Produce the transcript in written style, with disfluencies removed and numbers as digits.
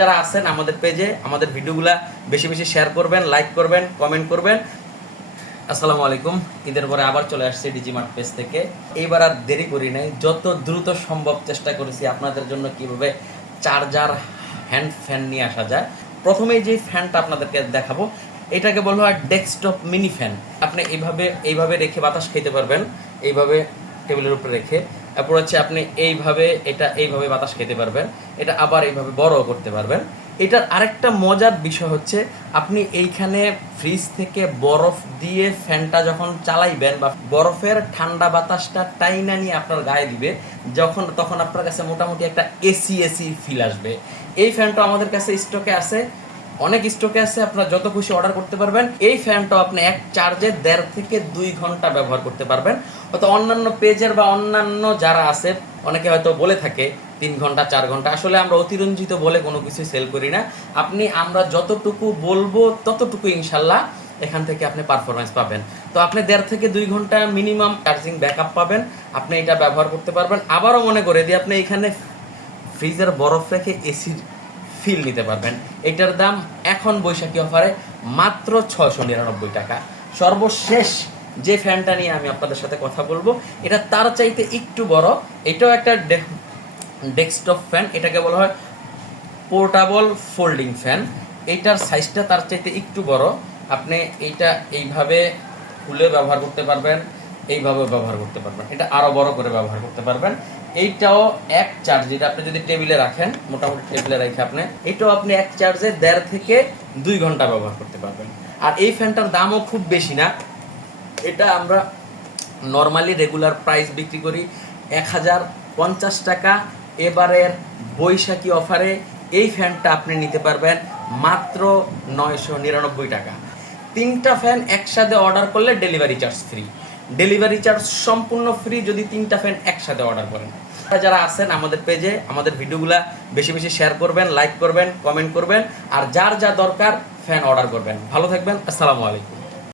যারা আছেন আমাদের পেজে আমাদের ভিডিওগুলা বেশি বেশি শেয়ার করবেন, লাইক করবেন, কমেন্ট করবেন। আসসালামু আলাইকুম। ঈদের পরে আবার চলে আসছে ডিজিমার্ট পেজ থেকে। এইবার আর দেরি করি নাই, যত দ্রুত সম্ভব চেষ্টা করেছি আপনাদের জন্য কিভাবে চার্জার হ্যান্ড ফ্যান নিয়ে আসা যায়। প্রথমেই যে ফ্যানটা আপনাদেরকে দেখাবো এটাকে বলা হয় ডেস্কটপ মিনি ফ্যান। আপনি এইভাবে রেখে বাতাস খেতে পারবেন, এইভাবে টেবিলের উপরে রেখে। তারপর হচ্ছে আপনি এইভাবে বাতাস খেতে পারবেন, এটা আবার এইভাবে বড়ও করতে পারবেন। এটার আরেকটা মজার বিষয় হচ্ছে আপনি এইখানে ফ্রিজ থেকে বরফ দিয়ে ফ্যানটা যখন চালাইবেন বা বরফের ঠান্ডা বাতাসটা টাইনা নিয়ে আপনার গায়ে দিবে, তখন আপনার কাছে মোটামুটি একটা এসি ফিল আসবে। এই ফ্যানটা আমাদের কাছে স্টকে আছে, অনেক স্টকে আছে, আপনারা যত খুশি অর্ডার করতে পারবেন। এই ফ্যানটাও আপনি এক চার্জে 1.5 থেকে 2 ঘন্টা ব্যবহার করতে পারবেন। হয়তো অন্যান্য পেজের বা অন্যান্য যারা আছে অনেকে হয়তো বলে থাকে 3 ঘন্টা 4 ঘন্টা। আসলে আমরা অতিরঞ্জিত বলে কোনো কিছু সেল করি না। আমরা যতটুকু বলবো ততটুকু ইনশাল্লাহ এখান থেকে আপনি পারফরমেন্স পাবেন। তো আপনি 1.5 থেকে 2 ঘন্টা মিনিমাম চার্জিং ব্যাকআপ পাবেন, আপনি এটা ব্যবহার করতে পারবেন। আবারও মনে করে দিই, আপনি এখানে ফ্রিজের বরফ রেখে এসির ফিল নিতে পারবেন। এটার দাম এখন বৈশাখী অফারে মাত্র 699 টাকা। সর্বশেষ যে ফ্যানটা নিয়ে আমি আপনাদের সাথে কথা বলবো এটা তার চাইতে একটু বড়। এটাও একটা ডেস্কটপ ফ্যান, এটাকে বলা হয় পোর্টেবল ফোল্ডিং ফ্যান। এইটার সাইজটা তার চাইতে একটু বড়। আপনি এইটা এইভাবে খুলে ব্যবহার করতে পারবেন, এইভাবে ব্যবহার করতে পারবেন, এটা আরো বড় করে ব্যবহার করতে পারবেন। এইটাও এক চার্জ, যেটা আপনি যদি টেবিলে রাখেন, মোটামুটি টেবিলে রেখে এটাও আপনি এক চার্জে 1.5 থেকে 2 ঘন্টা ব্যবহার করতে পারবেন। আর এই ফ্যানটার দামও খুব বেশি না। এটা আমরা নর্মালি রেগুলার প্রাইস বিক্রি করি 1050 টাকা। এবারের বৈশাখী অফারে এই ফ্যানটা আপনি নিতে পারবেন মাত্র 999 টাকা। 3টা ফ্যান একসাথে অর্ডার করলে delivery charge free. Delivery charge সম্পূর্ণ ফ্রি যদি 3টা ফ্যান একসাথে অর্ডার করেন। যারা আছেন আমাদের পেজে আমাদের ভিডিওগুলা বেশি বেশি শেয়ার করবেন, লাইক করবেন, কমেন্ট করবেন। আর যার যা দরকার ফ্যান অর্ডার করবেন। ভালো থাকবেন। আসসালামু আলাইকুম।